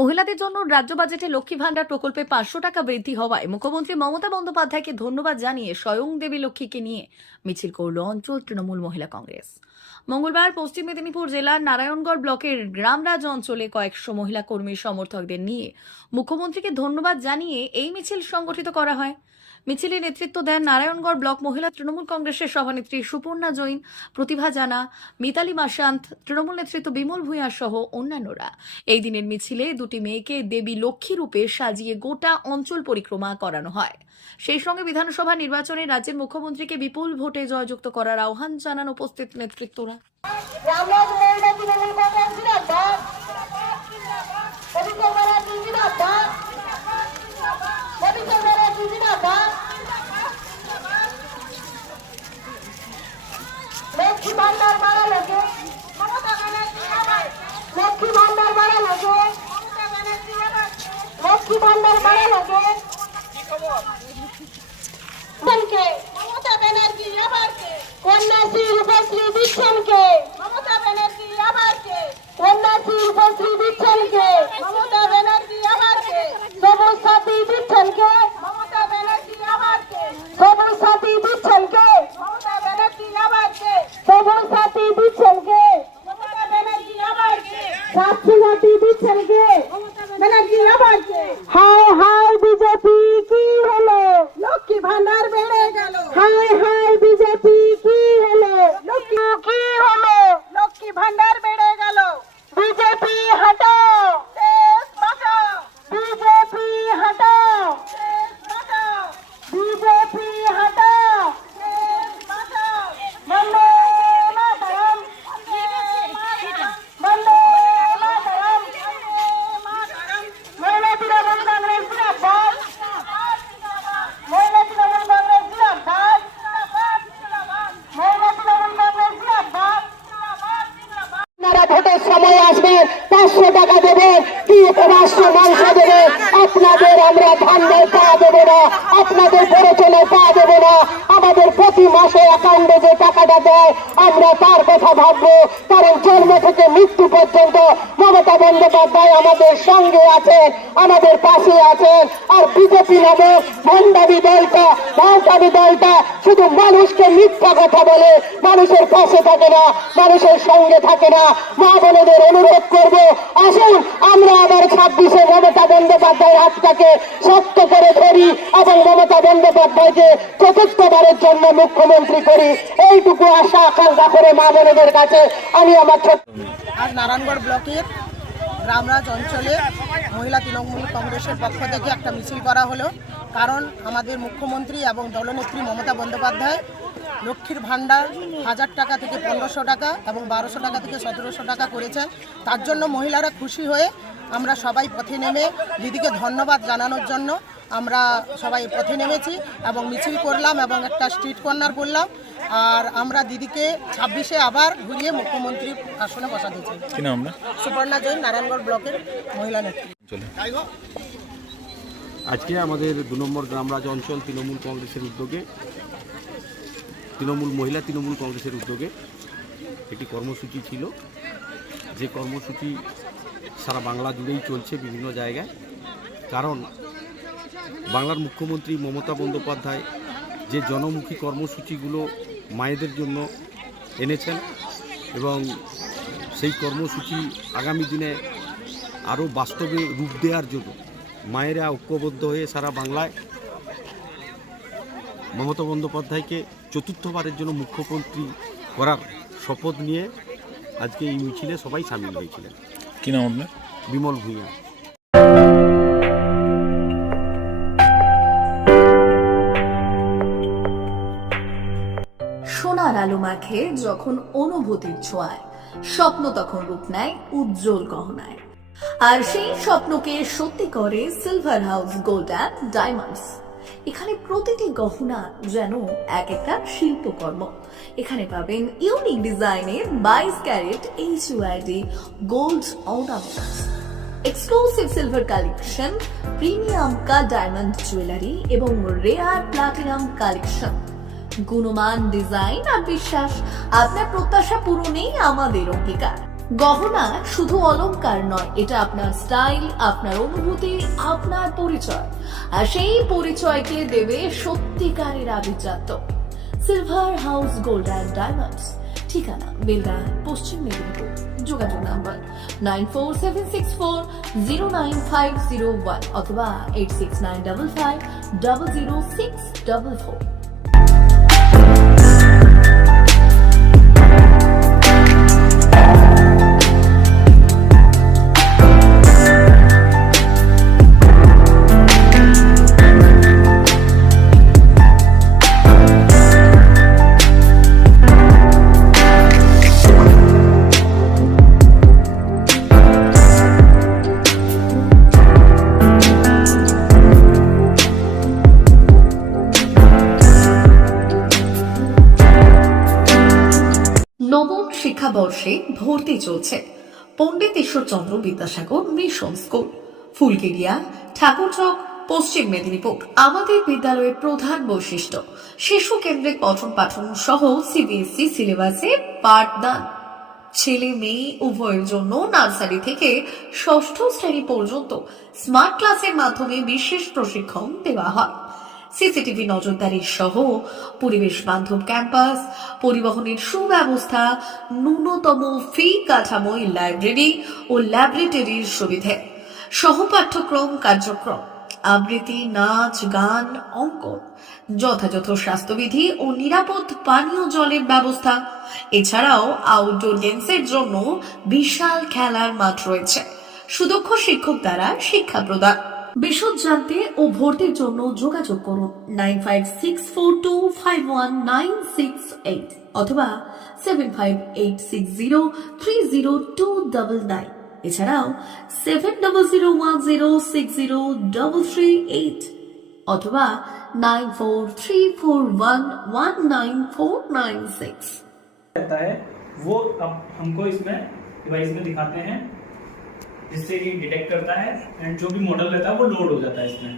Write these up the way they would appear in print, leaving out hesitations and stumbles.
মহিলাদের জন্য রাজ্য বাজেটে লক্ষ্মী ভান্ডার প্রকল্পে 500 টাকা বৃদ্ধি হওয়ায় মুখ্যমন্ত্রী মমতা বন্দ্যোপাধ্যায়কে ধন্যবাদ জানিয়ে স্বয়ং দেবী লক্ষ্মীকে নিয়ে মিছিল করল অঞ্চল তৃণমূল মহিলা কংগ্রেস। মঙ্গলবার পশ্চিম মেদিনীপুর জেলার নারায়ণগড় ব্লকের গ্রামরাজ অঞ্চলে কয়েকশো মহিলা কর্মী সমর্থকদের নিয়ে মুখ্যমন্ত্রীকে ধন্যবাদ জানিয়ে এই মিছিল সংগঠিত করা হয়। মিছিলে নেতৃত্ব দেন নারায়ণগড় ব্লক মহিলা তৃণমূল কংগ্রেসের সভানেত্রী সুপর্ণা জৈন, প্রতিভা জানা, মিতালি মাসান্ত, তৃণমূল নেতৃত্ব বিমল ভূঁইয়া সহ অন্যান্যরা। এই দিনের মিছিলে দুটি মেয়েকে দেবী লক্ষ্মী রূপে সাজিয়ে গোটা অঞ্চল পরিক্রমা করানো হয়। সেই সঙ্গে বিধানসভা নির্বাচনে রাজ্যের মুখ্যমন্ত্রীকে বিপুল ভোটে জয়যুক্ত করার আহ্বান জানান উপস্থিত নেতৃত্বরা। লক্ষ্মী ভান্ডার বাড়ালো কে? মমতা ব্যানার্জি আবার। লক্ষ্মী ভান্ডার বাড়ালো কে? মমতা ব্যানার্জি আবার। লক্ষ্মী ভান্ডার বাড়ালো কে? কি খবর? কে মমতা ব্যানার্জি আবার কে? কন্যাশ্রী রূপশ্রী দিচ্ছেন কে? মমতা ব্যানার্জি আবার কে? কন্যাশ্রী রূপশ্রী দিচ্ছেন কে? মমতা ব্যানার্জি আবার কে? সবুজ সাথী দিচ্ছেন কে? মমতা ব্যানার্জি আবার কে? সবুজ সাথী দিচ্ছেন কে? মমতা ব্যানার্জি আবার কে? সবুজ সাথী দিচ্ছেন কে? মমতা ব্যানার্জি আবার কে? সাথী সাথী দিচ্ছেন কে? মমতা ব্যানার্জি আবার কে? হায় হায় বিজেপি কি হলো? লক্ষ্মী ভান্ডার বেড়ে গেল। হায় হায় বিজেপি কি হলো? লক্ষ্মী কি হলো? লক্ষ্মী ভান্ডার বেড়ে গেল। বিজেপি হটাও, দেশ বাঁচাও। বিজেপি হটাও, দেশ বাঁচাও। বিজেপি হটাও, দেশ বাঁচাও। বন্দে মাতরম, বন্দে মাতরম, মাতরম। মহিলা তৃণমূল কংগ্রেস জিন্দাবাদ, মহিলা তৃণমূল কংগ্রেস জিন্দাবাদ, মহিলা তৃণমূল কংগ্রেস জিন্দাবাদ। আপনারা ভোটের সময় আসবেন, 500 টাকা দেবেন, কি রাষ্ট্র মাংস দেবেন। আপনাদের আমরা ধান্দায় পা দেবো না, আপনাদের প্ররোচনায় পা দেবো না। আমাদের প্রতি মাসে অ্যাকাউন্টে যে টাকাটা দেয় আমরা তার কথা ভাববো, কারণ জন্ম থেকে মৃত্যু পর্যন্ত মমতা বন্দ্যোপাধ্যায় আমাদের সঙ্গে আছেন, আমাদের পাশে আছেন। আর বিজেপি নামক ভণ্ডামি দলটা, ভাওতামি দলটা শুধু মানুষকে মিথ্যা কথা বলে, মানুষের পাশে থাকে না, মানুষের সঙ্গে থাকে না। মা বোনেদের অনুরোধ করবো, আসুন আমরা আবার 26-এ মমতা বন্দ্যোপাধ্যায়ের হাতটাকে শক্ত করে ধরি এবং মমতা বন্দ্যোপাধ্যায়কে চতুর্থবারের জন্য মুখ্যমন্ত্রী করি। এইটুকু আশা আকাঙ্ক্ষা করে মা বোনেদের কাছে আমি আমার আজ নারায়ণগড় ব্লকের গ্রামরাজ অঞ্চলে মহিলা তৃণমূল কংগ্রেসের পক্ষ থেকে একটা মিছিল করা হলো। কারণ আমাদের মুখ্যমন্ত্রী এবং দলনেত্রী মমতা বন্দ্যোপাধ্যায় লক্ষ্মীর ভান্ডার 1000 টাকা থেকে 1500 টাকা এবং 1200 টাকা থেকে 1700 টাকা করেছেন। তার জন্য মহিলারা খুশি হয়ে আমরা সবাই পথে নেমে দিদিকে ধন্যবাদ জানানোর জন্য আমরা সবাই পথে নেমেছি এবং মিছিল করলাম এবং একটা স্ট্রিট কর্নার করলাম। আর আমরা দিদিকে 26-এ আবার ঘুরিয়ে মুখ্যমন্ত্রীর আসনে বসাতে চাই। সুপর্ণা জৈন, নারায়ণগড় ব্লকের মহিলা নেত্রী। আজকে আমাদের 2 নম্বর গ্রামরাজ অঞ্চল তৃণমূল কংগ্রেসের উদ্যোগে, মহিলা তৃণমূল কংগ্রেসের উদ্যোগে একটি কর্মসূচি ছিল, যে কর্মসূচি সারা বাংলা জুড়েই চলছে বিভিন্ন জায়গায়। কারণ বাংলার মুখ্যমন্ত্রী মমতা বন্দ্যোপাধ্যায় যে জনমুখী কর্মসূচিগুলো মায়েদের জন্য এনেছেন এবং সেই কর্মসূচি আগামী দিনে আরও বাস্তবে রূপ দেওয়ার জন্য মায়েরা ঐক্যবদ্ধ হয়ে সারা বাংলায় মমতা বন্দ্যোপাধ্যায়কে চতুর্থবারের জন্য মুখ্যমন্ত্রী করার শপথ নিয়ে আজকে এই মিছিলে সবাই সামিল হয়েছিলেন। কি নাম আপনার? বিমল ভূঁইয়া। সোনার আলো মাখে যখন অনুভূতির ছোঁয়ায়, স্বপ্ন তখন রূপ নেয় উজ্জ্বল গহনায়। আর সেই স্বপ্নকে সত্যি করে silver house gold and diamonds. এখানে প্রতিটি গহনা যেন এক একটা শিল্পকর্ম। এখানে পাবেন ইউনিক ডিজাইনের 22 carat HUID gold ornaments, exclusive silver collection, premium cut diamond jewellery এবং রেয়ার প্লাটিনাম কালেকশন। গুণমান, ডিজাইন আর বিশ্বাস, আপনার প্রত্যাশা পূরণেই আমাদের অঙ্গীকার। গহনা শুধু অলংকার নয়, এটা আপনার স্টাইল, আপনার অনুভূতি, আপনার পরিচয়। আর সেই পরিচয়কে দেবে সত্যিকারের আভিজাত্য। Silver house gold and diamonds, ঠিকানা বেলদা, পশ্চিম মেদিনীপুর। যোগাযোগ নাম্বার 9476409501 অথবা 8695500644। নবম শিক্ষাবর্ষে ভর্তি চলছে পণ্ডিত ঈশ্বরচন্দ্র বিদ্যাসাগর মিশন স্কুল, ফুলকেরিয়া, ঠাকুরচক, পশ্চিম মেদিনীপুর। আমাদের বিদ্যালয়ের প্রধান বৈশিষ্ট্য শিশু কেন্দ্রিক পঠন পাঠন সহ সিবিএসই সিলেবাসে পাঠদান। ছেলে মেয়ে উভয়ের জন্য নার্সারি থেকে ষষ্ঠ শ্রেণী পর্যন্ত স্মার্ট ক্লাসের মাধ্যমে বিশেষ প্রশিক্ষণ দেওয়া হয়। সিসিটিভি নজরদারি সহ পরিবেশ বান্ধব ক্যাম্পাস, পরিবহনের সুব্যবস্থা, ন্যূনতম ফি কাঠামোয় লাইব্রেরি ও ল্যাবরেটরির সুবিধে, সহপাঠ্যক্রম কার্যক্রম, আবৃত্তি, নাচ, গান, অঙ্কন, যথাযথ স্বাস্থ্যবিধি ও নিরাপদ পানীয় জলের ব্যবস্থা। এছাড়াও আউটডোর গেমসের জন্য বিশাল খেলার মাঠ রয়েছে। সুদক্ষ শিক্ষক দ্বারা শিক্ষা প্রদান। বিশদ জানতে ও ভর্তির জন্য যোগাযোগ করুন 9564251968 অথবা 7586030299। এছাড়াও 7001060338 অথবা 9434119496। रहता है वो अब हमको इसमें डिवाइस में दिखाते हैं, जिससे ये डिटेक्ट करता है एंड जो भी मॉडल रहता है वो लोड हो जाता है इसमें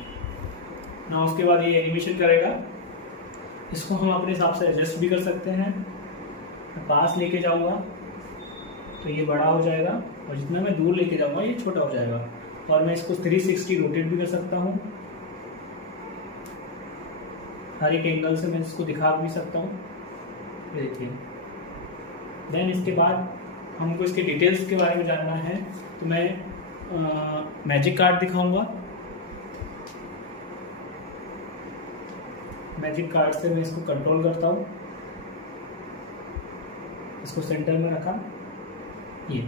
ना। उसके बाद ये एनिमेशन करेगा। इसको हम अपने हिसाब से एडजस्ट भी कर सकते हैं। मैं पास लेके जाऊंगा तो ये बड़ा हो जाएगा और जितना मैं दूर लेके जाऊंगा ये छोटा हो जाएगा। और मैं इसको 360 रोटेट भी कर सकता हूँ। हर एक एंगल से मैं इसको दिखा भी सकता हूँ। देखिए, देन इसके बाद हमको इसके डिटेल्स के बारे में जानना है तो मैं मैजिक कार्ड दिखाऊंगा। मैजिक कार्ड से मैं इसको कंट्रोल करता हूँ। इसको सेंटर में रखा, ये